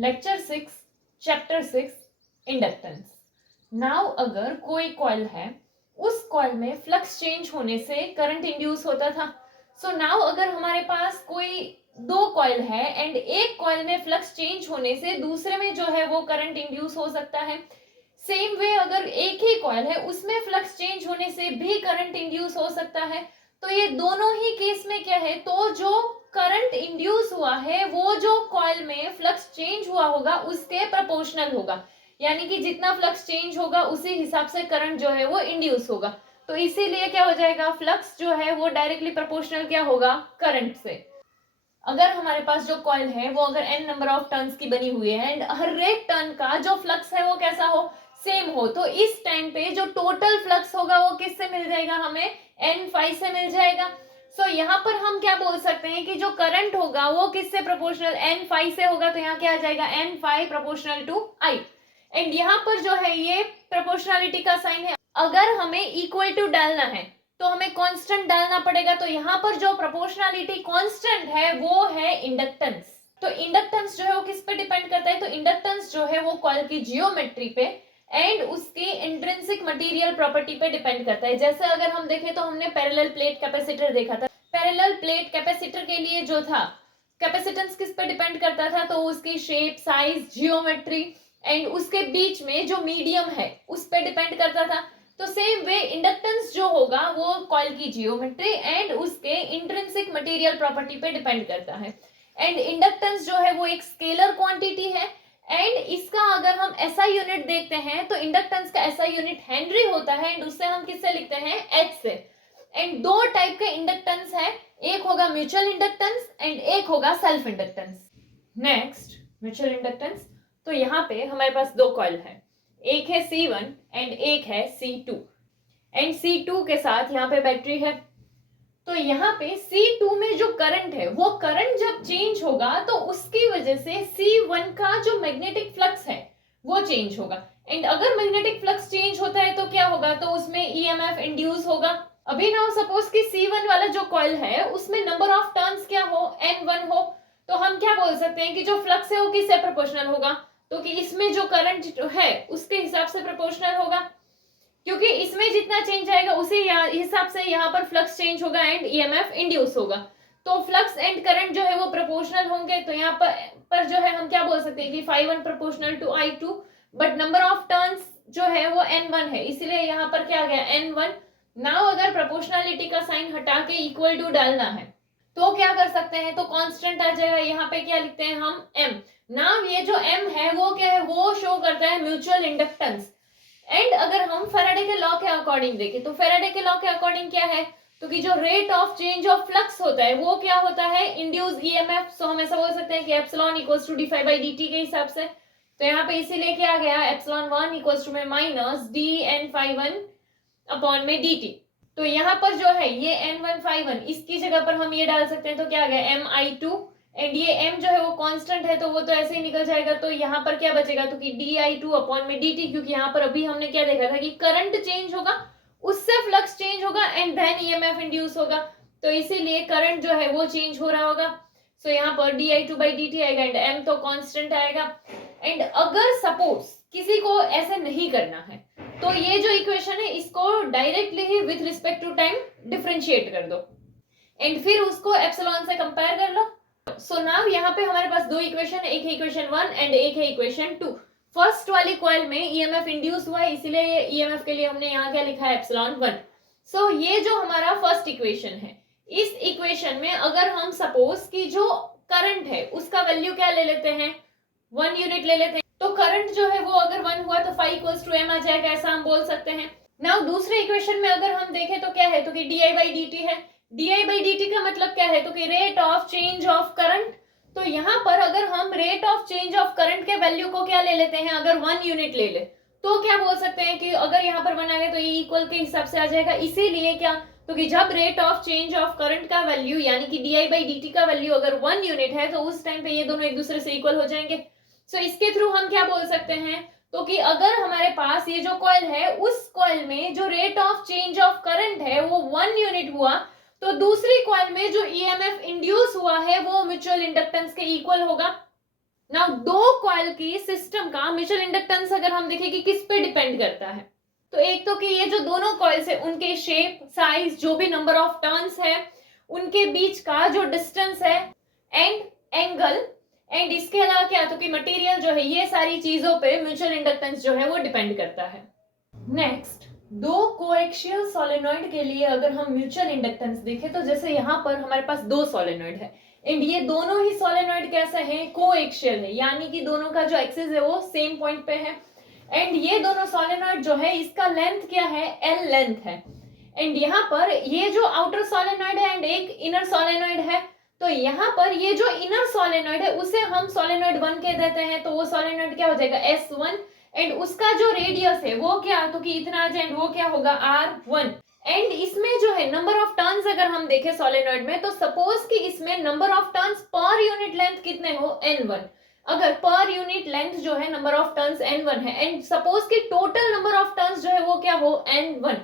Lecture 6 chapter 6 inductance. Now अगर कोई coil है, उस कॉइल में फ्लक्स चेंज होने से करंट इंड्यूस होता था। सो नाउ अगर हमारे पास कोई दो कॉइल है एंड एक कॉइल में फ्लक्स चेंज होने से दूसरे में जो है वो करंट इंड्यूस हो सकता है। सेम वे अगर एक ही कॉइल है उसमें फ्लक्स चेंज होने से भी करंट इंड्यूस हो सकता है। तो ये दोनों ही केस में क्या है, तो जो करंट इंड्यूस हुआ है वो जो कॉइल में फ्लक्स चेंज हुआ होगा उसके प्रोपोर्शनल होगा, यानी कि जितना फ्लक्स चेंज होगा उसी हिसाब से करंट जो है वो इंड्यूस होगा। तो इसीलिए क्या हो जाएगा, फ्लक्स जो है वो डायरेक्टली प्रोपोर्शनल क्या होगा, करंट से। अगर हमारे पास जो कॉइल है वो अगर n नंबर ऑफ टर्न्स की बनी हुई है एंड हर एक टर्न का जो फ्लक्स है वो कैसा हो, सेम हो, तो इस टाइम पे जो टोटल फ्लक्स होगा वो किससे मिल जाएगा, हमें n फाई से मिल जाएगा। सो यहाँ पर हम क्या बोल सकते हैं कि जो करंट होगा वो किससे प्रोपोर्शनल, n फाई से होगा। तो यहाँ क्या आ जाएगा, n phi proportional to i। And यहाँ पर जो है ये प्रोपोर्शनलिटी का साइन है। अगर हमें इक्वल टू डालना है तो हमें कांस्टेंट डालना पड़ेगा। तो यहाँ पर जो प्रोपोर्शनलिटी कांस्टेंट है वो है इंडक्टेंस। तो इंडक्टेंस जो है वो किस पे डिपेंड करता है, तो इंडक्टेंस जो है वो कॉइल की जियोमेट्री पे एंड उसकी इंट्रिंसिक मटेरियल प्रॉपर्टी पे डिपेंड करता है। जैसे अगर हम देखें तो हमने पैरेलल प्लेट कैपेसिटर देखा था। पैरेलल प्लेट कैपेसिटर के लिए जो था कैपेसिटेंस किस पे डिपेंड करता था, तो उसकी शेप, साइज, जियोमेट्री एंड उसके बीच में जो मीडियम है उस पे डिपेंड करता था। तो सेम वे इंडक्टेंस जो होगा वो कॉइल की जियोमेट्री एंड उसके इंट्रिंसिक मटेरियल प्रॉपर्टी पे डिपेंड करता है। एंड इंडक्टेंस जो है वो एक स्केलर क्वांटिटी है एंड इसका अगर हम एसआई यूनिट देखते हैं तो इंडक्टेंस का एसआई यूनिट हेनरी होता है एंड उससे हम किससे लिखते हैं, एच से। एंड दो टाइप के इंडक्टेंस है, एक होगा म्यूचुअल इंडक्टेंस एंड एक होगा self inductance. Next mutual inductance. तो यहाँ पे हमारे पास दो कॉइल है, एक है C1 एंड एक है C2 एंड C2 के साथ यहाँ पे बैटरी है। तो यहाँ पे C2 में जो करंट है वो करंट जब चेंज होगा तो उसकी वजह से C1 का जो मैग्नेटिक फ्लक्स है वो चेंज होगा। एंड अगर मैग्नेटिक फ्लक्स चेंज होता है तो क्या होगा, तो उसमें EMF इंड्यूस होगा। अभी नाउ सपोज कि C1 वाला जो कॉइल है उसमें नंबर ऑफ टर्न्स क्या हो, N1 हो, तो हम क्या बोल सकते हैं कि जो फ्लक्स है वो किससे प्रोपोर्शनल होगा, तो कि इसमें जो करंट जो है उसके हिसाब से प्रोपोर्शनल होगा, क्योंकि इसमें जितना चेंज आएगा उसी हिसाब से यहाँ पर फ्लक्स चेंज होगा एंड EMF इंड्यूस होगा। तो फ्लक्स एंड करंट जो है वो प्रोपोर्शनल होंगे। तो यहाँ पर जो है हम क्या बोल सकते हैं कि φ1 proportional to I2, but number of turns जो है वो N1 है, इसलिए यहाँ पर क्या आ गया, N1। नाउ अगर प्रोपोर्शनलिटी का साइन हटा के इक्वल टू डालना है तो क्या कर सकते हैं, तो कांस्टेंट आ जाएगा। यहाँ पे क्या लिखते हैं हम, M। नाउ ये जो M है वो क्या है, वो शो करता है म्यूचुअल इंडक्टेंस। एंड अगर हम फैराडे के लॉ के अकॉर्डिंग देखें तो फैराडे के लॉ के अकॉर्डिंग क्या है, तो कि जो rate of change of flux होता है वो क्या होता है, इंड्यूस EMF। सो हम ऐसा बोल सकते हैं कि एप्सिलॉन इक्वल्स टू d∅dt के हिसाब से। तो यहाँ पे इसीलिए क्या आ गया, एप्सिलॉन1 इक्वल्स टू में माइनस dn∅1 अपॉन में dt। तो यहाँ पर जो है ये n1 φ1 इसकी जगह पर हम ये डाल सकते हैं, तो क्या आ गया mi2 एंड ये m जो है वो कांस्टेंट है तो वो तो ऐसे ही निकल जाएगा। तो यहाँ पर क्या बचेगा, तो कि di2 अपॉन में dt, क्योंकि यहाँ पर अभी हमने क्या देखा था कि करंट चेंज होगा उससे फ्लक्स चेंज होगा एंड देन EMF इंड्यूस होगा, तो इसीलिए करंट जो है वो चेंज हो रहा होगा। सो यहाँ पर di2/dt आएगा एंड m तो कांस्टेंट आएगा। एंड अगर सपोज किसी को ऐसे नहीं करना है तो ये जो इक्वेशन है इसको डायरेक्टली ही with respect to time differentiate कर दो एंड फिर उसको एप्सिलॉन से कंपेयर कर लो। सो नाउ यहाँ पे हमारे पास दो इक्वेशन है, एक है इक्वेशन 1 एंड एक है इक्वेशन 2। फर्स्ट वाली कॉइल में EMF इंड्यूस हुआ है, इसीलिए EMF के लिए हमने यहाँ क्या लिखा है, एप्सिलॉन1। सो ये जो हमारा फर्स्ट इक्वेशन है, इस इक्वेशन में अगर हम सपोज कि जो करंट है उसका वैल्यू क्या ले लेते हैं, 1 यूनिट ले लेते हैं, तो करंट जो है वो अगर 1 हुआ तो φ इक्वल्स टू m आ जाएगा, ऐसा हम बोल सकते हैं। नाउ दूसरे इक्वेशन में अगर हम देखें तो क्या है, तो कि di/dt है। di/dt का मतलब क्या है, तो कि rate of change of current. तो यहाँ पर अगर हम rate of change of current के वैल्यू को क्या ले लेते हैं, अगर 1 यूनिट ले ले तो क्या बोल सकते हैं कि अगर यहाँ पर 1 आ गया तो ये इक्वल के हिसाब से आ जाएगा। इसीलिए क्या, तो कि जब rate of change of current का वैल्यू यानी कि di/dt का वैल्यू अगर 1 यूनिट है तो उस टाइम पे ये दोनों एक दूसरे से इक्वल हो जाएंगे। सो इसके थ्रू हम क्या बोल सकते हैं, तो कि अगर हमारे पास ये जो कॉइल है उस कॉइल में जो rate of change of current है वो 1 यूनिट हुआ तो दूसरी कॉइल में जो EMF इंड्यूस हुआ है वो म्यूचुअल इंडक्टेंस के इक्वल होगा। नाउ दो कॉइल की सिस्टम का म्यूचुअल इंडक्टेंस अगर हम देखें कि किस पे डिपेंड करता है, तो एक तो कि ये जो दोनों कॉइल्स है उनके शेप, साइज, जो भी नंबर ऑफ टर्न्स है, उनके बीच का जो डिस्टेंस है एंड एंगल, एंड इसके अलावा क्या, तो कि मटेरियल जो है, ये सारी चीजों पे म्यूचुअल इंडक्टेंस जो है वो डिपेंड करता है। नेक्स्ट, दो कोएक्सियल सोलेनॉइड के लिए अगर हम म्यूचुअल इंडक्टेंस देखें तो जैसे यहाँ पर हमारे पास दो सोलेनॉइड है एंड ये दोनों ही सोलेनॉइड कैसे हैं, कोएक्सियल है, यानी कि दोनों का जो एक्सिस है वो सेम पॉइंट पे है एंड ये दोनों सोलेनॉइड जो है इसका लेंथ क्या है, एल लेंथ है एंड यहाँ पर ये जो आउटर सोलेनॉइड है एंड एक इनर सोलेनॉइड है, तो यहाँ पर ये जो इनर सोलेनॉइड है उसे हम सोलेनॉइड 1 कह देते हैं, तो वो सोलेनॉइड क्या हो जाएगा, S1 एंड उसका जो रेडियस है वो क्या, तो कि इतना एंड वो क्या होगा, R1 एंड इसमें जो है नंबर ऑफ टर्न्स अगर हम देखें सोलेनॉइड में, तो सपोज कि इसमें number of turns per unit length कितने हो, N1, अगर पर यूनिट लेंथ जो है नंबर ऑफ टर्न्स N1 है एंड सपोज कि टोटल नंबर ऑफ टर्न्स जो है वो क्या हो, N1,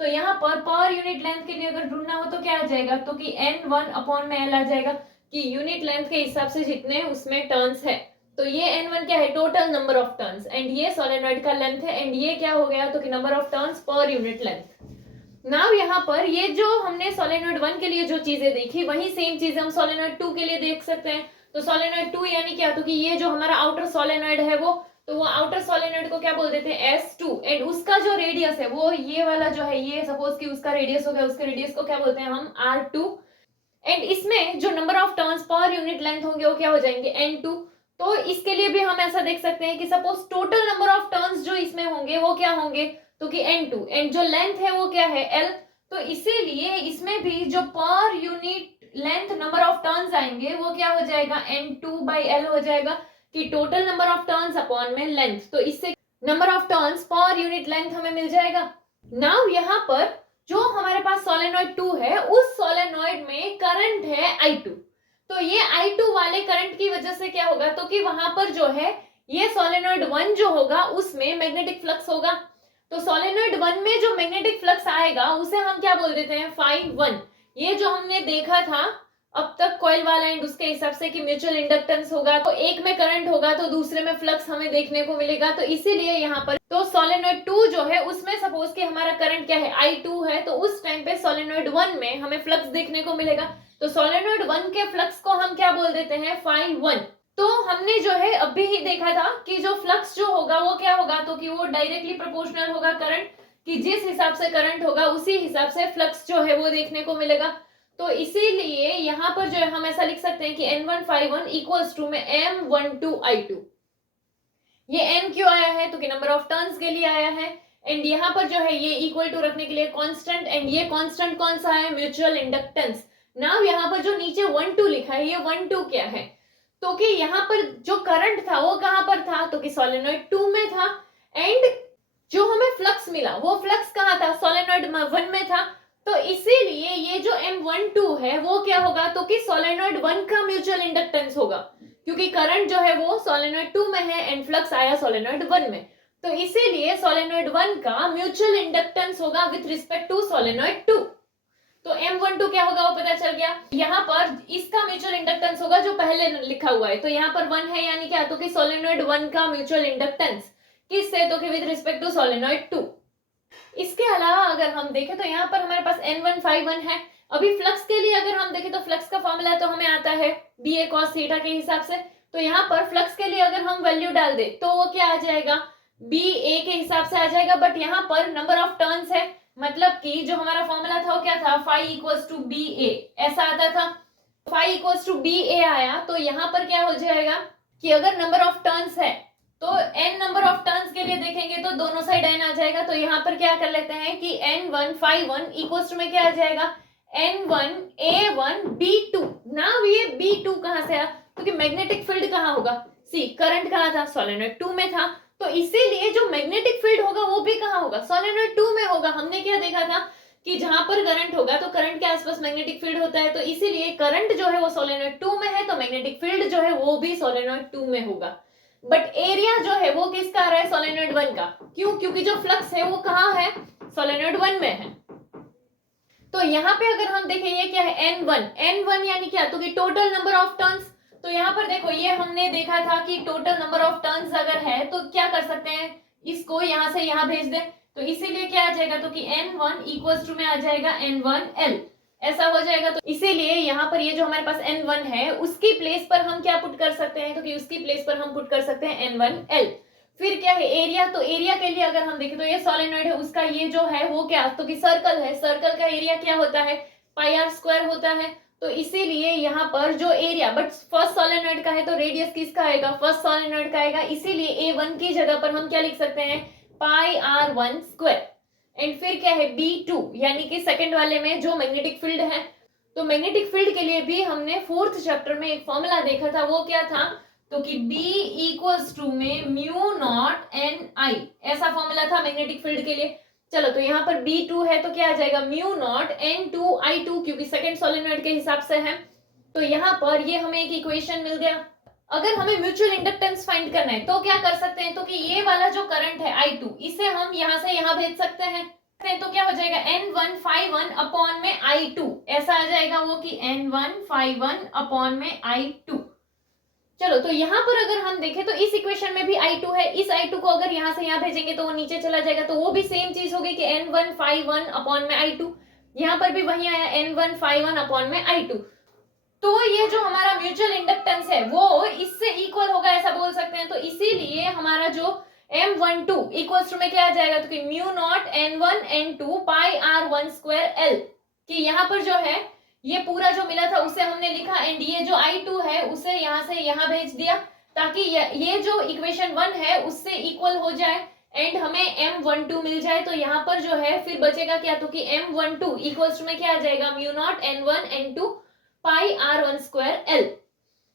तो यहाँ पर यूनिट लेंथ के लिए अगर ढूंढना हो तो क्या आ जाएगा, तो कि N1 अपॉन में L आ जाएगा कि यूनिट लेंथ के हिसाब से जितने उसमें टर्न्स है, तो ये N1 क्या है, total number of turns and ये सोलेनॉइड का लेंथ है एंड ये क्या हो गया, तो कि number of turns per unit length. Now यहाँ पर ये जो हमने सोलेनॉइड 1 के लिए जो चीजें देखी वही सेम चीजें हम सोलेनॉइड 2 के लिए देख सकते हैं। तो सोलेनॉइड 2 यानी क्या, तो कि ये जो हमारा आउटर सोलेनॉइड है वो, तो वो आउटर सोलेनॉइड को क्या बोल देते हैं, S2 एंड उसका जो रेडियस है वो ये वाला जो है, ये सपोज कि उसका रेडियस हो गया, उसके रेडियस को क्या बोलते हैं हम, R2 एंड इसमें जो number of turns per unit length होंगे वो क्या हो जाएंगे, N2। तो इसके लिए भी हम ऐसा देख सकते हैं कि suppose total number of turns जो इसमें होंगे वो क्या होंगे, तो कि N2 एंड जो लेंथ है वो क्या है, L, तो इसीलिए इसमें भी जो per unit length number of turns आएंगे वो क्या हो जाएगा, N2/L हो जाएगा कि total number of turns upon में लेंथ, तो इससे number of turns per unit length हमें मिल जाएगा। नाउ यहाँ पर जो हमारे पास सोलेनॉइड 2 है उस सोलेनॉइड में करंट है I2, तो ये I2 वाले करंट की वजह से क्या होगा, तो कि वहां पर जो है ये सोलेनॉइड 1 जो होगा उसमें मैग्नेटिक फ्लक्स होगा, तो सोलेनॉइड 1 में जो मैग्नेटिक फ्लक्स आएगा उसे हम क्या बोल देते हैं, phi1। ये जो हमने देखा था अब तक कॉइल वाला एंड उसके हिसाब से कि म्यूचुअल इंडक्टेंस होगा तो एक में करंट होगा तो दूसरे में फ्लक्स हमें देखने को मिलेगा, तो इसीलिए यहाँ पर तो सोलेनॉइड 2 जो है उसमें सपोज कि हमारा करंट क्या है, I2 है, तो उस टाइम पे सोलेनॉइड 1 में हमें फ्लक्स देखने को मिलेगा, तो सोलेनॉइड 1 के फ्लक्स को हम क्या बोल देते हैं, phi1। तो हमने जो है अभी ही देखा था कि जो फ्लक्स जो होगा वो क्या होगा, तो कि वो डायरेक्टली प्रोपोर्शनल होगा करंट, कि जिस हिसाब से करंट होगा उसी हिसाब से फ्लक्स जो है वो देखने को मिलेगा, तो इसीलिए यहाँ पर जो है हम ऐसा लिख सकते हैं कि N1 phi1 इक्वल्स टू में M12 I2। ये M क्यों आया है, तो कि नंबर ऑफ टर्न्स के लिए आया है एंड यहाँ पर जो है ये इक्वल टू रखने के लिए कांस्टेंट, एंड ये कांस्टेंट कौन सा है, म्यूचुअल इंडक्टेंस। नाउ यहाँ पर जो नीचे 1-2 लिखा है ये 1-2 क्या है, तो कि यहाँ पर जो करंट था वो कहां पर था, तो कि सोलेनॉइड 2 में था एंड जो हमें फ्लक्स मिला वो फ्लक्स कहां था, सोलेनॉइड 1 में था, तो इसीलिए ये जो M12 है वो क्या होगा, तो कि सोलेनॉइड 1 का म्यूचुअल इंडक्टेंस होगा, क्योंकि करंट जो है वो सोलेनॉइड 2 में है एंड फ्लक्स आया सोलेनॉइड 1 में, तो इसीलिए सोलेनॉइड 1 का म्यूचुअल इंडक्टेंस होगा विथ रिस्पेक्ट टू सोलेनॉइड 2। तो M12 क्या होगा वो पता चल गया। यहाँ पर इसका म्यूचुअल इंडक्टेंस होगा जो पहले लिखा हुआ है, तो यहाँ पर 1 है यानी क्या, तो कि सोलेनॉइड 1 का म्यूचुअल इंडक्टेंस किससे, तो कि विद रिस्पेक्ट टू सोलेनॉइड 2। इसके अलावा अगर हम देखें तो यहाँ पर हमारे पास N1 phi1 है। अभी फ्लक्स के लिए अगर हम देखें तो फ्लक्स का फॉर्मूला तो हमें आता है BA cos थीटा के हिसाब से, तो यहाँ पर फ्लक्स के लिए अगर हम वैल्यू डाल दे तो वो क्या आ जाएगा, BA के हिसाब से आ जाएगा, बट यहाँ पर नंबर ऑफ टर्न्स है, मतलब कि जो हमारा फॉर्मूला था वो क्या था, phi इक्वल्स टू BA ऐसा आता था, phi इक्वल्स टू BA आया, तो यहाँ पर क्या हो जाएगा कि अगर नंबर ऑफ टर्न्स है तो n नंबर ऑफ टर्न्स के लिए देखेंगे तो दोनों साइड n आ जाएगा, तो यहाँ पर क्या कर लेते हैं कि N1 phi1 इक्वल्स टू में क्या आ जाएगा, N1 A1 B2। नाउ ये B2 कहां से आया, क्योंकि मैग्नेटिक फील्ड कहां होगा, सी करंट कहां था, सोलेनॉइड 2 में था, तो इसीलिए जो मैग्नेटिक फील्ड होगा वो भी कहां होगा, सोलेनॉइड 2 में होगा। हमने क्या देखा था कि जहां पर करंट होगा तो करंट के आसपास मैग्नेटिक फील्ड होता है, तो इसीलिए करंट जो है वो सोलेनॉइड 2 में है, तो मैग्नेटिक फील्ड जो है वो भी सोलेनॉइड 2 में होगा, बट एरिया जो है वो किसका आ रहा है, सोलेनॉइड 1 का। क्यों, क्योंकि जो फ्लक्स है वो कहां है, सोलेनॉइड 1 में है। तो यहाँ पे अगर हम देखें ये क्या है, N1 यानी क्या, तो कि टोटल नंबर ऑफ टर्न्स, तो यहाँ पर देखो ये हमने देखा था कि टोटल नंबर ऑफ टर्न्स अगर है तो क्या कर सकते हैं, इसको यहाँ से यहाँ भेज दे, तो इसीलिए क्या आ जाएगा, तो कि n1 इक्वल्स टू में आ जाएगा n1l, ऐसा हो जाएगा। तो इसीलिए यहाँ पर ये जो हमारे पास n1 है उसकी प्लेस पर हम क्या पुट कर सकते हैं, तो कि उसकी प्लेस पर हम पुट कर सकते हैं n1l। फिर क्या है एरिया, तो एरिया के लिए अगर हम देखें तो ये सोलेनॉइड है, उसका ये जो है वो क्या, तो कि सर्कल है, सर्कल का एरिया क्या होता है, पाई आर स्क्वायर होता है। तो इसीलिए यहाँ पर जो एरिया, बट फर्स्ट सोलेनॉइड का है तो रेडियस किसका आएगा, फर्स्ट सोलेनॉइड का आएगा, इसीलिए a1 की जगह पर हम क्या लिख सकते हैं, पाई आर वन स्क्वायर। एंड फिर क्या है b2, यानी कि सेकंड वाले में जो मैग्नेटिक फील्ड है, तो मैग्नेटिक फील्ड के लिए भी हमने फोर्थ चैप्टर में एक फॉर्मूला देखा था, वो क्या था, तो कि B इक्वल्स टू में म्यू नॉट एन आई, ऐसा फॉर्मूला था मैग्नेटिक फील्ड के लिए। चलो तो यहाँ पर B2 है तो क्या आ जाएगा, म्यू नॉट N2I2, क्योंकि सेकंड सोलेनॉइड के हिसाब से है। तो यहाँ पर ये हमें एक इक्वेशन मिल गया। अगर हमें म्यूचुअल इंडक्टेंस फाइंड करना है तो क्या कर सकते हैं, तो कि ये वाला जो करंट है I2, इसे हम यहाँ से यहाँ भेज सकते हैं, तो क्या हो जाएगा N1 phi1 अपॉन में I2, ऐसा आ जाएगा वो कि N1 phi1 अपॉन में I2। चलो तो यहाँ पर अगर हम देखें तो इस इक्वेशन में भी I2 है, इस I2 को अगर यहाँ से यहाँ भेजेंगे तो वो नीचे चला जाएगा, तो वो भी सेम चीज होगी कि N1 phi1 अपॉन में I2, यहाँ पर भी वही आया N1 phi1 अपॉन में I2। तो ये जो हमारा म्यूचुअल इंडक्टेंस है वो इससे इक्वल होगा ऐसा बोल सकते हैं। तो इसीलिए हमारा जो M12 इक्वल्स टू में क्या आ जाएगा, तो कि म्यू नॉट N1 N2 पाई R1 स्क्वायर L, कि यहाँ पर जो है ये पूरा जो मिला था उसे हमने लिखा, एंड ये जो I2 है उसे यहाँ से यहाँ भेज दिया, ताकि ये जो इक्वेशन 1 है उससे इक्वल हो जाए एंड हमें M12 मिल जाए। तो यहाँ पर जो है फिर बचेगा क्या, तो कि M12 इक्वल्स टू में क्या आ जाएगा, mu not N1 N2 pi R1 square L।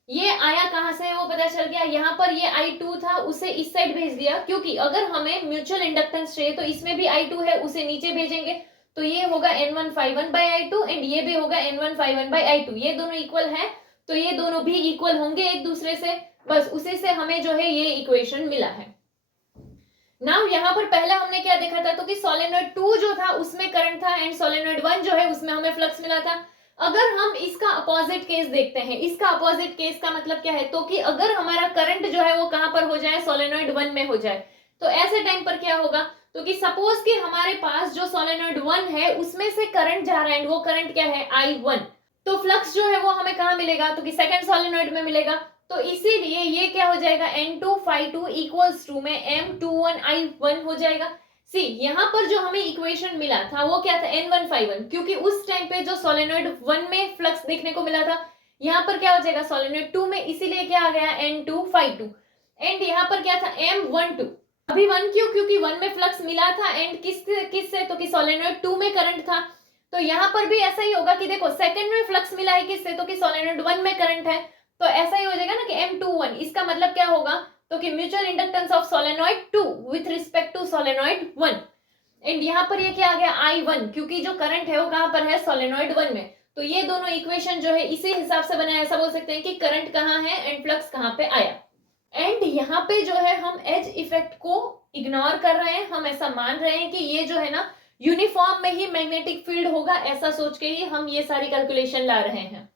ये आया कहां से वो पता चल गया, यहाँ पर ये I2 था उसे इस साइड भेज दिया, क्योंकि अगर हमें म्यूचुअल इंडक्टेंस चाहिए तो इसमें भी I2 है उसे नीचे भेजेंगे, तो ये होगा N1 phi1 by I2 and ये भी होगा N1 phi1 by I2, ये दोनों इक्वल है तो ये दोनों भी इक्वल होंगे एक दूसरे से, बस उसी से हमें जो है ये इक्वेशन मिला है। नाउ यहाँ पर पहले हमने क्या देखा था, तो कि सोलेनॉइड 2 जो था उसमें करंट था एंड सोलेनॉइड 1 जो है उसमें हमें फ्लक्स मिला था। अगर हम इसका अपोजिट केस देखते हैं, इसका अपोजिट केस का मतलब क्या है, तो कि अगर हमारा करंट जो है वो कहां पर हो जाए, सोलेनॉइड 1 में हो जाए, तो ऐसे टाइम पर क्या होगा, तो कि सपोज कि हमारे पास जो सोलेनॉइड 1 है उसमें से करंट जा रहा है एंड वो करंट क्या है I1, तो फ्लक्स जो है वो हमें कहां मिलेगा, तो कि सेकंड सोलेनॉइड में मिलेगा। तो इसीलिए ये क्या हो जाएगा, N2 phi2 इक्वल्स टू में M21 I1 हो जाएगा। सी यहाँ पर जो हमें इक्वेशन मिला था वो क्या था, N1 phi1, क्योंकि उस टाइम पे जो सोलेनॉइड 1 में फ्लक्स देखने को मिला था, यहाँ पर क्या हो जाएगा सोलेनॉइड 2 में, इसीलिए क्या आ गया N2 phi2। एंड यहाँ पर क्या था M12, अभी 1 क्यों, क्योंकि 1 में फ्लक्स मिला था एंड किससे, तो कि सोलेनॉइड 2 में करंट था। तो यहाँ पर भी ऐसा ही होगा कि देखो सेकंड में फ्लक्स मिला है किससे, तो कि सोलेनॉइड 1 में करंट है, तो ऐसा ही हो जाएगा ना कि M21, इसका मतलब क्या होगा, तो कि mutual inductance of solenoid 2 with respect to solenoid 1। And यहाँ पर ये क्या आ गया I1, क्योंकि जो करंट है वो कहां पर है, सोलेनॉइड 1 में। तो ये दोनों इक्वेशन जो है इसी हिसाब से बना है, ऐसा बोल सकते हैं कि करंट कहाँ है एंड फ्लक्स कहाँ पे आया। एंड यहाँ पे जो है हम एज इफेक्ट को इग्नोर कर रहे हैं, हम ऐसा मान रहे हैं कि ये जो है ना यूनिफॉर्म में ही मैग्नेटिक फील्ड होगा, ऐसा सोच के ही हम ये सारी कैलकुलेशन ला रहे हैं।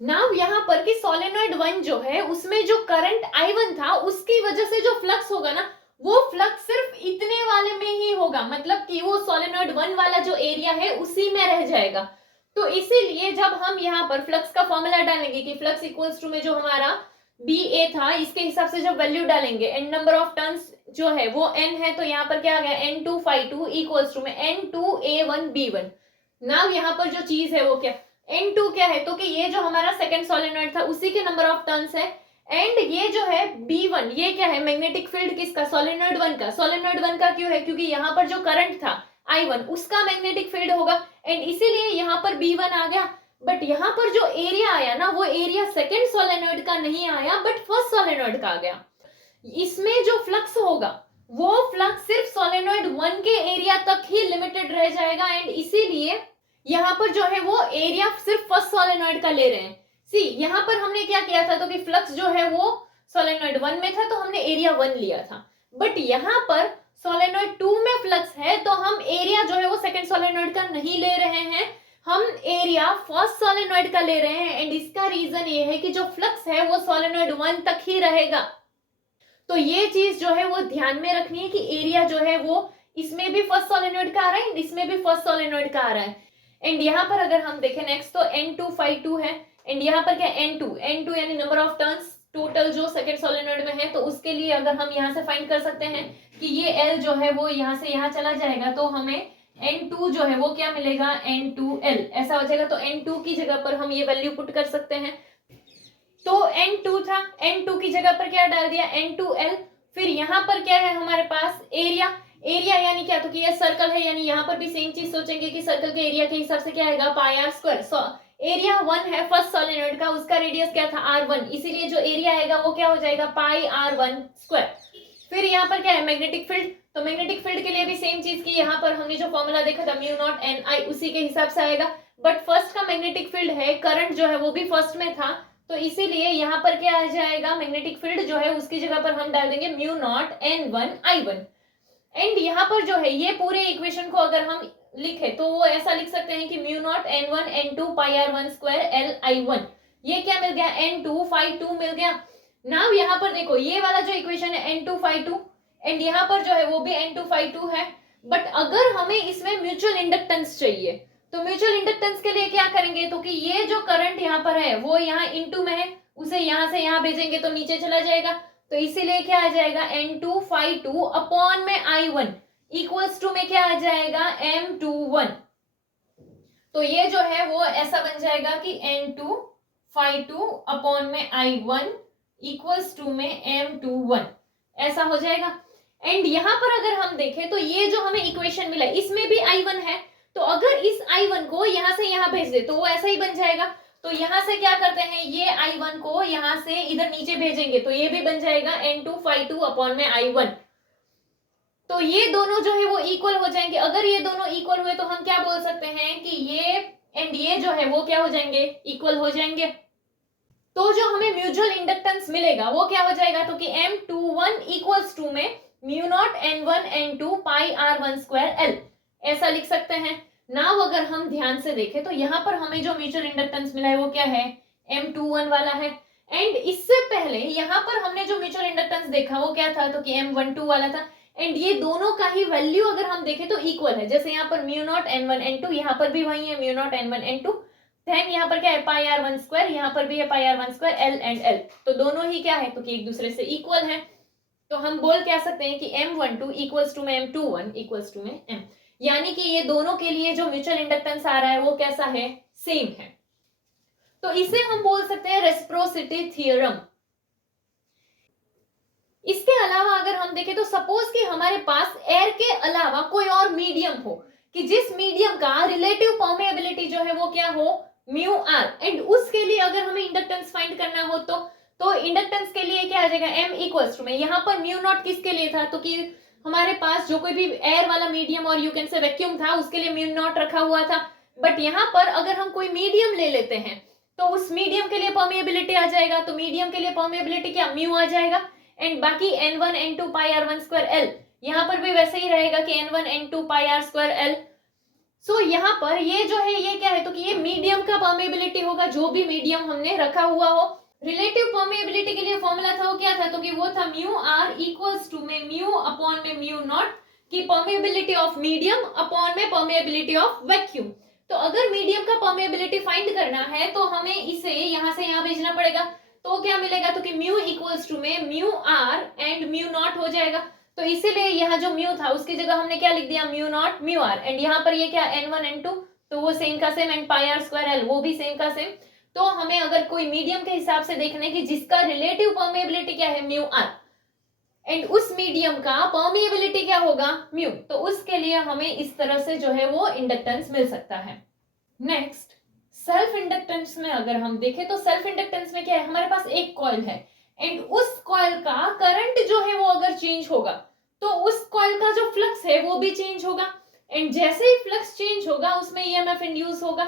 नाउ यहाँ पर कि सोलेनॉइड 1 जो है उसमें जो करंट I1 था उसकी वजह से जो फ्लक्स होगा ना, वो फ्लक्स सिर्फ इतने वाले में ही होगा, मतलब कि वो सोलेनॉइड 1 वाला जो एरिया है उसी में रह जाएगा। तो इसीलिए जब हम यहाँ पर फ्लक्स का फॉर्मूला डालेंगे कि फ्लक्स इक्वल्स टू में जो हमारा BA था इसके हिसाब से जब वैल्यू डालेंगे एंड नंबर ऑफ टर्न्स जो है वो N है, तो यहाँ पर क्या आ गया N2 phi2 इक्वल्स टू में N2 A1 B1। नाउ यहाँ पर जो चीज है वो क्या, N2 क्या है, तो कि ये जो हमारा सेकंड सोलेनॉइड था उसी के नंबर ऑफ टर्न्स है, एंड ये जो है B1 ये क्या है, मैग्नेटिक फील्ड किसका, सोलेनॉइड 1 का। सोलेनॉइड 1 का क्यों है, क्योंकि यहाँ पर जो करंट था I1 उसका मैग्नेटिक फील्ड होगा एंड इसीलिए यहाँ पर B1 आ गया। बट यहाँ पर जो एरिया आया ना वो एरिया सेकंड सोलेनॉइड का नहीं आया बट फर्स्ट सोलेनॉइड का आ गया। इसमें जो फ्लक्स होगा वो फ्लक्स सिर्फ सोलेनॉइड 1 के एरिया तक ही लिमिटेड रह जाएगा एंड इसीलिए यहाँ पर जो है वो एरिया सिर्फ फर्स्ट सोलेनॉइड का ले रहे हैं। सी यहाँ पर हमने क्या किया था, तो कि फ्लक्स जो है वो सोलेनॉइड 1 में था तो हमने एरिया 1 लिया था, बट यहाँ पर सोलेनॉइड 2 में फ्लक्स है तो हम एरिया जो है वो सेकंड सोलेनॉइड का नहीं ले रहे हैं, हम एरिया फर्स्ट सोलेनॉइड का ले रहे हैं एंड इसका रीजन ये है कि जो फ्लक्स है वो सोलेनॉइड 1 तक ही रहेगा। तो ये चीज जो है वो ध्यान में रखनी है कि एरिया जो है वो इसमें भी फर्स्ट सोलेनॉइड का आ रहा है, इसमें भी फर्स्ट सोलेनॉइड का आ रहा है। एंड यहाँ पर अगर हम देखें नेक्स्ट तो N2 है एंड यहाँ पर क्या N2 यानी नंबर ऑफ टर्न्स टोटल जो सेकंड सोलेनॉइड में है। तो उसके लिए अगर हम यहाँ से फाइंड कर सकते हैं कि ये L जो है वो यहाँ से यहाँ चला जाएगा, तो हमें N2 जो है वो क्या मिलेगा, N2L ऐसा हो जाएगा। तो N2 की जगह पर हम ये वैल्यू पुट कर सकते हैं। तो N2 था, N2 की जगह पर क्या डाल दिया, N2L। फिर यहाँ पर क्या है हमारे पास एरिया यानी क्या, तो कि ये सर्कल है यानी यहाँ पर भी सेम चीज सोचेंगे कि सर्कल के एरिया के हिसाब से क्या आएगा, पाई आर स्क्वायर। सो एरिया 1 है फर्स्ट सोलेनॉइड का, उसका रेडियस क्या था R1, इसीलिए जो एरिया आएगा वो क्या हो जाएगा, पाई R1 स्क्वायर। फिर यहाँ पर क्या है मैग्नेटिक फील्ड, तो मैग्नेटिक फील्ड के लिए भी सेम चीज की यहाँ पर हमने जो फॉर्मूला देखा था म्यू नॉट एन आई उसी के हिसाब से आएगा। बट फर्स्ट का मैग्नेटिक फील्ड है, करंट जो है वो भी फर्स्ट में था, तो इसीलिए यहाँ पर क्या आ जाएगा, मैग्नेटिक फील्ड जो है उसकी जगह पर हम डाल देंगे म्यू नॉट N1I1। एंड यहाँ पर जो है ये पूरे इक्वेशन को अगर हम लिखे तो वो ऐसा लिख सकते हैं कि म्यू नॉट N1 N2 पाई R1 स्क्वायर LI1। ये क्या मिल गया, N2 फाई 2 मिल गया। नाउ यहाँ पर देखो ये वाला जो इक्वेशन है N2 फाई 2 एंड यहाँ पर जो है वो भी N2 फाई 2 है। बट अगर हमें इसमें म्यूचुअल इंडक्टेंस चाहिए तो म्यूचुअल इंडक्टेंस के लिए क्या करेंगे, तो कि ये जो करंट यहाँ पर है वो यहाँ इनटू में है, उसे यहाँ से यहाँ भेजेंगे तो नीचे चला जाएगा। तो इसीलिए क्या आ जाएगा, N2 फाई 2 अपॉन में I1 इक्वल्स टू में क्या आ जाएगा, M21। तो ये जो है वो ऐसा बन जाएगा कि N2 फाई 2 अपॉन में I1 इक्वल्स टू में M21 ऐसा हो जाएगा। एंड यहाँ पर अगर हम देखें तो ये जो हमें इक्वेशन मिला इसमें भी I1 है, तो अगर इस I1 को यहाँ से यहाँ भेज दे तो वो ऐसा ही बन जाएगा। तो यहाँ से क्या करते हैं, ये I1 को यहाँ से इधर नीचे भेजेंगे तो ये भी बन जाएगा N2 फाई 2 अपॉन में I1। तो ये दोनों जो है वो इक्वल हो जाएंगे। अगर ये दोनों इक्वल हुए तो हम क्या बोल सकते हैं कि ये एंड ये जो है वो क्या हो जाएंगे, इक्वल हो जाएंगे। तो जो हमें म्यूचुअल इंडक्टेंस मिलेगा वो क्या हो जाएगा, तो कि M21 इक्वल्स टू में म्यू नॉट N1 N2 पाई R1 स्क्वायर L ऐसा लिख सकते हैं। नाउ अगर हम ध्यान से देखें तो यहाँ पर हमें जो म्यूचुअल इंडक्टेंस मिला है वो क्या है, M21 वाला है। एंड इससे पहले यहाँ पर हमने जो म्यूचुअल इंडक्टेंस देखा वो क्या था, तो कि M12 वाला था। एंड ये दोनों का ही वैल्यू अगर हम देखें तो इक्वल है, जैसे यहाँ पर म्यू नॉट N1 N2 यहाँ पर भी वही है mu not N1 N2। Then यहाँ पर क्या है पाई R1 स्क्वायर, यहाँ पर भी है पाई R1 square L and L, तो दोनों ही क्या है, तो कि एक दूसरे से इक्वल है। तो हम बोल क्या सकते हैं कि M12 इक्वल्स टू में M21 इक्वल्स टू में M, यानी कि ये दोनों के लिए जो म्यूचुअल इंडक्टेंस आ रहा है वो कैसा है, सेम है। तो इसे हम बोल सकते हैं रेसिप्रोसिटी थ्योरम। इसके अलावा अगर हम देखें तो सपोज कि हमारे पास एयर के अलावा कोई और मीडियम हो कि जिस मीडियम का रिलेटिव परमेबिलिटी जो है वो क्या हो, म्यू आर। एंड उसके लिए अगर हमें इंडक्टेंस फाइंड करना हो तो इंडक्टेंस के लिए क्या आ जाएगा, M इक्वल्स टू में यहाँ पर म्यू नॉट किसके लिए था, तो कि हमारे पास जो कोई भी एयर वाला मीडियम और यू कैन से वैक्यूम था उसके लिए म्यू नॉट रखा हुआ था। बट यहाँ पर अगर हम कोई मीडियम ले लेते हैं तो उस मीडियम के लिए परमेबिलिटी आ जाएगा, तो मीडियम के लिए परमेबिलिटी क्या, म्यू आ जाएगा। एंड बाकी N1 N2 पाई R1 स्क्वायर L यहाँ पर भी वैसे ही रहेगा कि N1 N2 पाई R स्क्वायर L। सो यहाँ पर ये जो है ये क्या है, तो कि ये मीडियम का परमेबिलिटी होगा, जो भी मीडियम हमने रखा हुआ हो। रिलेटिव परमेबिलिटी के लिए फॉर्मूला था वो क्या था, तो कि वो था म्यू आर इक्वल्स टू में म्यू अपॉन में म्यू नॉट की परमेबिलिटी ऑफ मीडियम अपॉन में परमेबिलिटी ऑफ वैक्यूम। तो अगर मीडियम का परमेबिलिटी फाइंड करना है तो हमें इसे यहाँ से यहाँ भेजना पड़ेगा, तो क्या मिलेगा, तो कि म्यू इक्वल्स टू में mu r and mu naught हो जाएगा। तो इसीलिए यहाँ जो म्यू था उसकी जगह हमने क्या लिख दिया, mu naught mu r. And यहाँ पर ये क्या N1 N2 तो वो सेम का same, and pi r square L वो भी सेम का सेम। तो हमें अगर कोई मीडियम के हिसाब से देखने की जिसका रिलेटिव परमेबिलिटी क्या है, म्यू आर, एंड उस मीडियम का परमेबिलिटी क्या होगा, म्यू, तो उसके लिए हमें इस तरह से जो है वो इंडक्टेंस मिल सकता है। नेक्स्ट सेल्फ इंडक्टेंस में अगर हम देखें तो सेल्फ इंडक्टेंस में क्या है, हमारे पास एक कॉइल है एंड उस कॉइल का करंट जो है वो अगर चेंज होगा तो उस कॉइल का जो फ्लक्स है वो भी चेंज होगा। एंड जैसे ही फ्लक्स चेंज होगा उसमें ईएमएफ इंड्यूस होगा।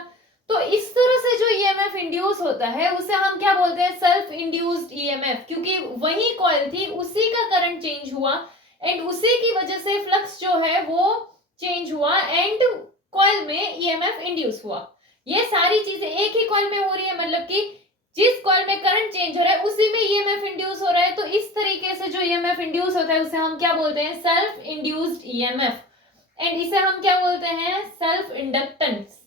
तो इस तरह से जो ईएमएफ इंड्यूस होता है उसे हम क्या बोलते हैं, सेल्फ इंड्यूस्ड ईएमएफ, क्योंकि वही कॉइल थी उसी का करंट चेंज हुआ एंड उसी की वजह से फ्लक्स जो है वो चेंज हुआ एंड कॉइल में ईएमएफ इंड्यूस हुआ। ये सारी चीजें एक ही कॉइल में हो रही है, मतलब कि जिस कॉइल में करंट चेंज हो रहा है उसी में ईएमएफ इंड्यूस हो रहा है। तो इस तरीके से जो ईएमएफ इंड्यूस होता है उसे हम क्या बोलते हैं, सेल्फ इंड्यूस्ड ईएमएफ, एंड इसे हम क्या बोलते हैं, सेल्फ इंडक्टेंस।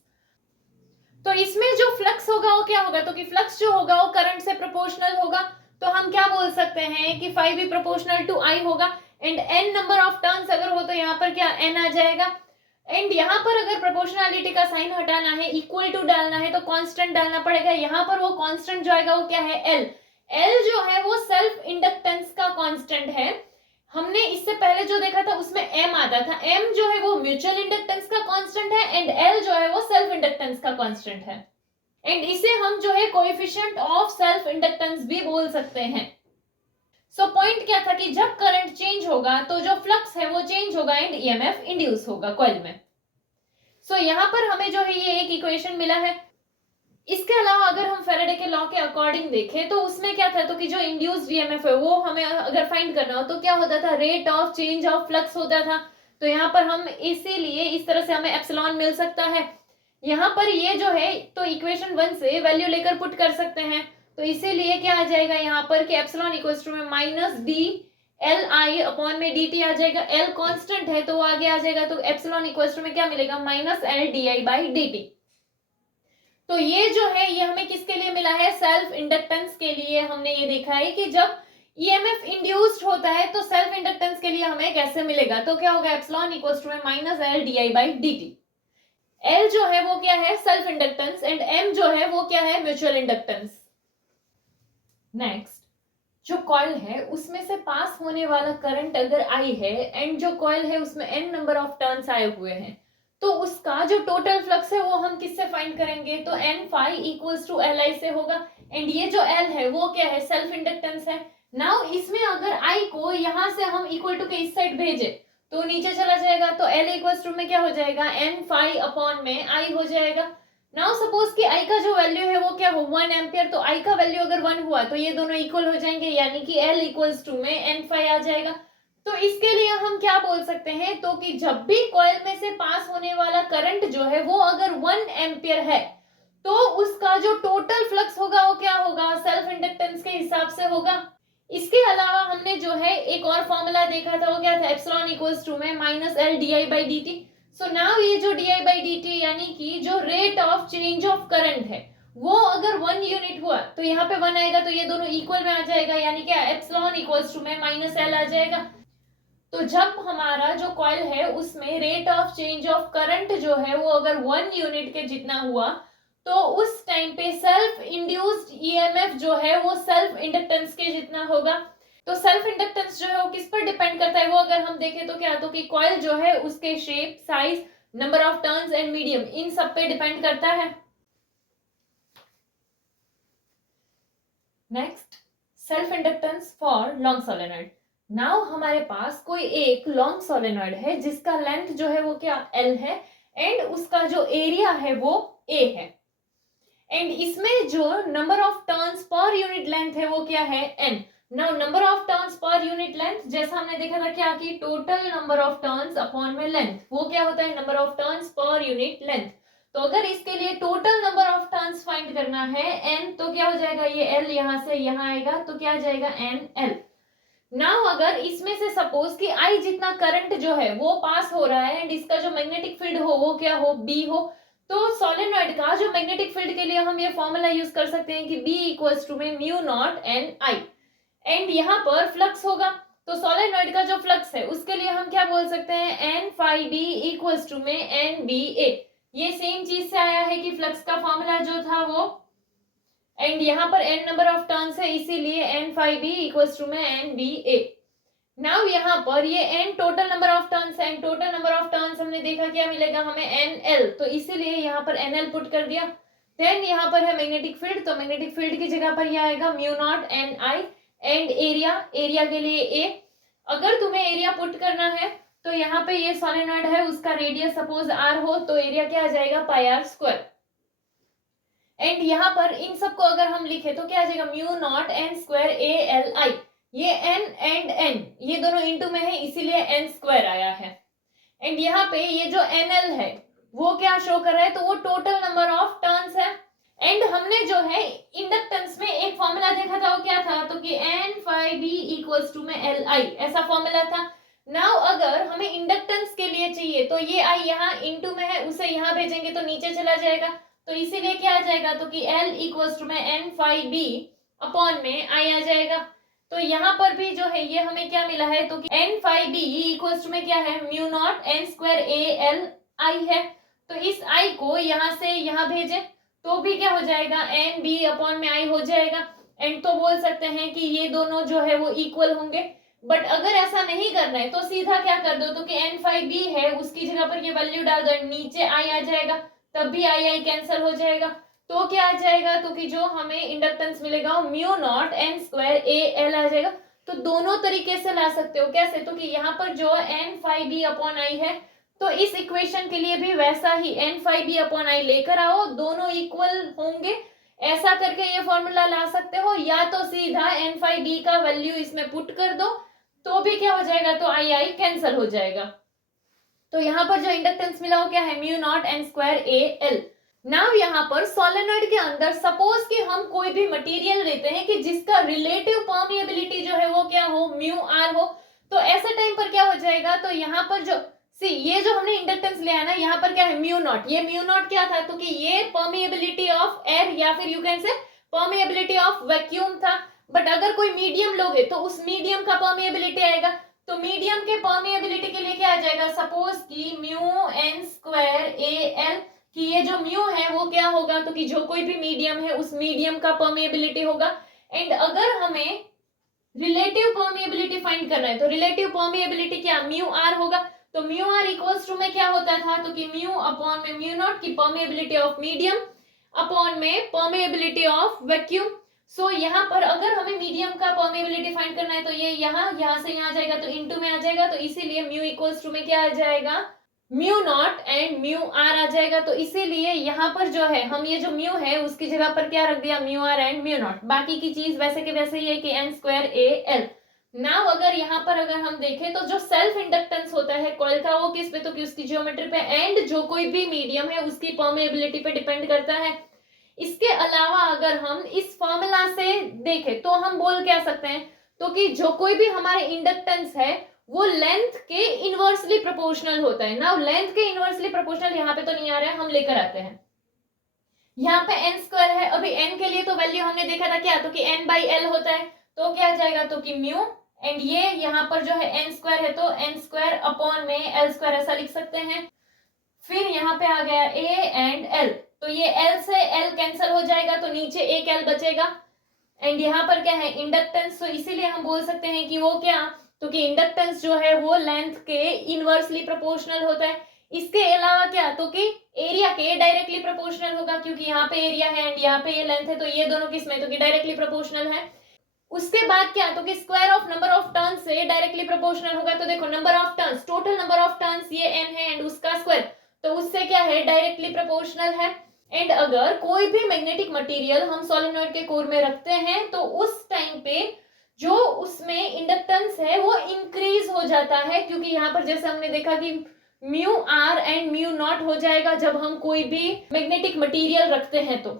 तो इसमें जो फ्लक्स होगा वो क्या होगा, तो कि फ्लक्स जो होगा वो करंट से प्रोपोर्शनल होगा। तो हम क्या बोल सकते हैं कि phi भी प्रोपोर्शनल टू I होगा, and n number of turns अगर हो तो यहाँ पर क्या n आ जाएगा। एंड यहाँ पर अगर प्रोपोर्शनलिटी का साइन हटाना है, इक्वल टू डालना है, तो कांस्टेंट डालना पड़ेगा। यहाँ पर वो कांस्टेंट जो आएगा वो क्या है, L। L जो है वो सेल्फ इंडक्टेंस का कांस्टेंट है। हमने इससे पहले जो देखा था उसमें M आता था, M जो है वो म्यूचुअल इंडक्टेंस का कांस्टेंट है, एंड L जो है वो सेल्फ इंडक्टेंस का कांस्टेंट है। एंड इसे हम जो है कोएफिशिएंट ऑफ सेल्फ इंडक्टेंस भी बोल सकते हैं। सो पॉइंट क्या था कि जब करंट चेंज होगा तो जो फ्लक्स है वो चेंज होगा एंड ईएमएफ इंड्यूस होगा कॉइल में। सो यहाँ पर हमें जो है ये एक इक्वेशन मिला है। इसके अलावा अगर हम फैराडे के लॉ के अकॉर्डिंग देखें तो उसमें क्या था, तो कि जो इंड्यूस्ड ईएमएफ है वो हमें अगर फाइंड करना हो तो क्या होता था, rate of change of flux होता था। तो यहाँ पर हम इसीलिए इस तरह से हमें एप्सिलॉन मिल सकता है। यहाँ पर ये जो है तो इक्वेशन 1 से वैल्यू लेकर पुट कर सकते हैं। तो इसीलिए क्या आ जाएगा यहाँ पर कि एप्सिलॉन इक्वल्स टू में minus D L I upon में डी टी आ जाएगा। एल कांस्टेंट है तो वो आगे आ जाएगा, तो एप्सिलॉन इक्वल्स टू में क्या मिलेगा, minus L D I by D T. तो ये जो है ये हमें किसके लिए मिला है, सेल्फ इंडक्टेंस के लिए। हमने ये देखा है कि जब ईएमएफ इंड्यूस्ड होता है तो सेल्फ इंडक्टेंस के लिए हमें कैसे मिलेगा, तो क्या होगा, एप्सिलॉन इक्वल्स टू में minus L D I by D T. L जो है वो क्या है, सेल्फ इंडक्टेंस, एंड एम जो है वो क्या है, म्यूचुअल इंडक्टेंस। नेक्स्ट, जो कॉइल है उसमें से पास होने वाला करंट अगर आई है एंड जो कॉइल है उसमें एन नंबर ऑफ टर्न्स आए हुए हैं, तो उसका जो टोटल फ्लक्स है वो हम किससे फाइंड करेंगे, तो N phi equals to L I से होगा। एंड ये जो एल है वो क्या है, सेल्फ इंडक्टेंस है। नाउ इसमें अगर आई को यहां से हम इक्वल टू के इस साइड भेजे तो नीचे चला जाएगा, तो एल इक्वल्स टू में क्या हो जाएगा, एन फाई अपॉन में आई हो जाएगा। नाउ सपोज कि आई का जो वैल्यू है वो क्या हो, 1 एम्पियर। तो आई का वैल्यू अगर 1 हुआ तो ये दोनों इक्वल हो जाएंगे, यानी कि एल इक्वल्स टू में एन फाई आ जाएगा। तो इसके लिए हम क्या बोल सकते हैं, तो कि जब भी कॉइल में से पास होने वाला करंट जो है वो अगर 1 एम्पियर है तो उसका जो टोटल फ्लक्स होगा वो क्या होगा, सेल्फ इंडक्टेंस के हिसाब से होगा। इसके अलावा हमने जो है एक और फॉर्मूला देखा था, वो क्या था, एप्सिलॉन इक्वल्स टू में minus L D I by D T. So now ये जो D I by D T यानी कि जो rate of change of current है वो अगर 1 यूनिट हुआ तो यहाँ पे 1 आएगा, तो ये दोनों इक्वल में आ जाएगा, यानी क्या, एप्सिलॉन इक्वल्स टू में माइनस एल आ जाएगा। तो जब हमारा जो कॉइल है उसमें rate of change of current जो है वो अगर 1 यूनिट के जितना हुआ तो उस टाइम पे सेल्फ इंड्यूस्ड ईएमएफ जो है वो सेल्फ इंडक्टेंस के जितना होगा। तो सेल्फ इंडक्टेंस जो है वो किस पर डिपेंड करता है, वो अगर हम देखें तो क्या, तो कि कॉइल जो है उसके shape, size, number of turns and medium, इन सब पे डिपेंड करता है। Next, self inductance for long solenoid. Now हमारे पास कोई एक लॉन्ग सोलेनॉइड है जिसका लेंथ जो है वो क्या, L है, एंड उसका जो एरिया है वो A है, एंड इसमें जो number of turns per unit length है वो क्या है, N। Now number of turns per unit length, जैसा हमने देखा था क्या, कि total number of turns upon में लेंथ, वो क्या होता है, number of turns per unit length. तो अगर इसके लिए total number of turns find करना है n, तो क्या हो जाएगा, ये L यहां से यहां आएगा, तो क्या आ जाएगा, NL। नाउ अगर इसमें से सपोज कि I जितना करंट जो है वो पास हो रहा है एंड इसका जो मैग्नेटिक फील्ड हो वो क्या हो, B हो, तो सोलेनॉइड का जो मैग्नेटिक फील्ड के लिए हम ये फॉर्मूला यूज कर सकते हैं कि B इक्वल्स टू में mu naught N I, and यहाँ पर फ्लक्स होगा। तो सोलेनॉइड का जो फ्लक्स है उसके लिए हम क्या बोल सकते हैं, N phi B equals to में एन बी ए। ये सेम चीज से आया है कि फ्लक्स का फॉर्मूला जो था वो, एंड यहाँ पर n नंबर ऑफ टर्न्स है इसीलिए n phi B equals to में n बी ए। नाउ यहाँ पर ये n total number of turns है, and total number of turns हमने देखा क्या मिलेगा हमें, NL, तो इसीलिए यहाँ पर NL पुट कर दिया। देन यहाँ पर है मैग्नेटिक फील्ड, तो मैग्नेटिक फील्ड की जगह पर यह आएगा mu naught N I, and area, area के लिए A। अगर तुम्हें एरिया पुट करना है तो यहाँ पे ये सोलेनॉइड है उसका रेडियस सपोज r हो, तो एरिया क्या आ जाएगा, पाई आर स्क्वायर। एंड यहाँ पर इन सबको अगर हम लिखे तो क्या आ जाएगा, mu naught N square A L I. ये n एंड n ये दोनों इनटू में है इसीलिए n स्क्वायर आया है। एंड यहाँ पे ये जो NL है वो क्या शो कर रहा है, तो वो टोटल नंबर ऑफ टर्न्स है। एंड हमने जो है इंडक्टेंस में एक फॉर्मूला देखा था, वो क्या था, तो कि n phi b equals to में Li, ऐसा फॉर्मूला था। नाउ अगर हमें इंडक्टेंस के लिए चाहिए तो ये i यहाँ इनटू में है, उसे यहाँ भेजेंगे तो नीचे चला जाएगा, तो इसीलिए क्या आ जाएगा, तो कि L इक्वल्स टू में n phi b अपॉन में i आ जाएगा। तो यहाँ पर भी जो है ये हमें क्या मिला है, तो कि n phi b equals to में क्या है, mu naught n square a l i है। तो इस i को यहाँ से यहाँ भेजें तो भी क्या हो जाएगा, एन बी अपॉन में आई हो जाएगा। एंड तो बोल सकते हैं कि ये दोनों जो है वो इक्वल होंगे। बट अगर ऐसा नहीं करना है तो सीधा क्या कर दो, तो कि एन फाइव बी है उसकी जगह पर ये वैल्यू डाल दो, नीचे आई आ जाएगा, तब भी आई आई कैंसिल हो जाएगा। तो क्या आ जाएगा, तो कि जो हमें इंडक्टेंस मिलेगा वो mu naught N square A L आ जाएगा। तो दोनों तरीके से ला सकते हो, कैसे, तो कि यहाँ पर जो N five B upon I है, तो इस इक्वेशन के लिए भी वैसा ही N five B upon I लेकर आओ, दोनों इक्वल होंगे, ऐसा करके ये फॉर्मूला ला सकते हो। या तो सीधा एन फाइव बी का वैल्यू इसमें पुट कर दो तो भी क्या हो जाएगा, तो आई आई कैंसिल हो जाएगा। तो यहाँ पर जो इंडक्टेंस मिला वो क्या है, mu naught N square A L. Now यहाँ पर सोलेनॉइड के अंदर सपोज कि हम कोई भी मटेरियल लेते हैं कि जिसका रिलेटिव परमिएबिलिटी जो है वो क्या हो, म्यू आर हो, तो ऐसे टाइम पर क्या हो जाएगा, तो यहाँ पर जो ये जो हमने इंडक्टेंस लिया ना, यहाँ पर क्या है, म्यू नॉट। ये म्यू नॉट क्या था, तो कि ये परमिएबिलिटी ऑफ एयर या फिर you can say permeability of vacuum था। बट अगर कोई मीडियम लोगे तो उस मीडियम का परमिएबिलिटी आएगा, तो मीडियम के परमिएबिलिटी के लिए क्या आ जाएगा, सपोज कि mu N square A L, कि ये जो म्यू है वो क्या होगा, तो कि जो कोई भी मीडियम है उस मीडियम का परमिएबिलिटी होगा। एंड अगर हमें रिलेटिव परमिएबिलिटी फाइंड करना है तो रिलेटिव परमिएबिलिटी क्या, म्यू आर होगा। तो म्यू आर इक्वल्स टू में क्या होता था, तो कि म्यू अपॉन में म्यू नॉट की परमिएबिलिटी ऑफ मीडियम अपॉन में परमिएबिलिटी ऑफ वैक्यूम। सो यहाँ पर अगर हमें मीडियम का परमिएबिलिटी फाइंड करना है तो ये यहाँ से यहाँ जाएगा तो इनटू में आ जाएगा, तो इसीलिए म्यू इक्वल्स टू में क्या आ जाएगा, mu naught and mu R आ जाएगा। तो इसीलिए यहाँ पर जो है हम ये जो म्यू है उसकी जगह पर क्या रख दिया, mu r and mu naught. बाकी की चीज वैसे के वैसे ही है कि N square A L. Now अगर यहाँ पर अगर हम देखें तो जो सेल्फ इंडक्टेंस होता है कॉइल का वो किस पे, तो कि उसकी ज्योमेट्री पे एंड जो कोई भी मीडियम है उसकी परमेबिलिटी पे डिपेंड करता है। इसके अलावा अगर हम इस फॉर्मूला से देखें तो हम बोल क्या सकते हैं, तो कि जो कोई भी हमारे इंडक्टेंस है वो लेंथ के इनवर्सली प्रोपोर्शनल होता है। नाउ लेंथ के इनवर्सली प्रोपोर्शनल यहाँ पे तो नहीं आ रहा है, हम लेकर आते हैं। यहाँ पे एन स्क्वायर है, अभी एन के लिए तो वैल्यू हमने देखा था क्या, तो कि एन बाई एल होता है, तो क्या जाएगा, तो कि म्यू एंड ये यहाँ पर जो है एन स्क्वायर है तो एन स्क्वायर अपॉन में एल स्क्वायर ऐसा लिख सकते हैं। फिर यहाँ पे आ गया ए एंड एल, तो ये एल से एल कैंसिल हो जाएगा तो नीचे एक एल बचेगा। एंड यहाँ पर क्या है, इंडक्टेंस, तो इसीलिए हम बोल सकते हैं कि वो क्या, तो कि इंडक्टेंस जो है वो लेंथ के इनवर्सली प्रोपोर्शनल होता है। इसके अलावा क्या, तो कि एरिया के डायरेक्टली प्रोपोर्शनल होगा, क्योंकि यहाँ पे एरिया है एंड यहाँ पे ये लेंथ है, तो ये दोनों किसमें, तो कि डायरेक्टली प्रोपोर्शनल है। उसके बाद क्या, तो कि square of number of turns से डायरेक्टली प्रोपोर्शनल होगा। तो देखो number of turns, total number of turns ये n है एंड उसका स्क्वायर, तो उससे क्या है, डायरेक्टली प्रोपोर्शनल है। एंड अगर कोई भी मैग्नेटिक मटेरियल हम सोलेनॉइड के कोर में रखते हैं तो उस टाइम पे जो उसमें इंडक्टेंस है वो इंक्रीज हो जाता है, क्योंकि यहाँ पर जैसे हमने देखा कि mu r and mu naught हो जाएगा जब हम कोई भी मैग्नेटिक मटेरियल रखते हैं। तो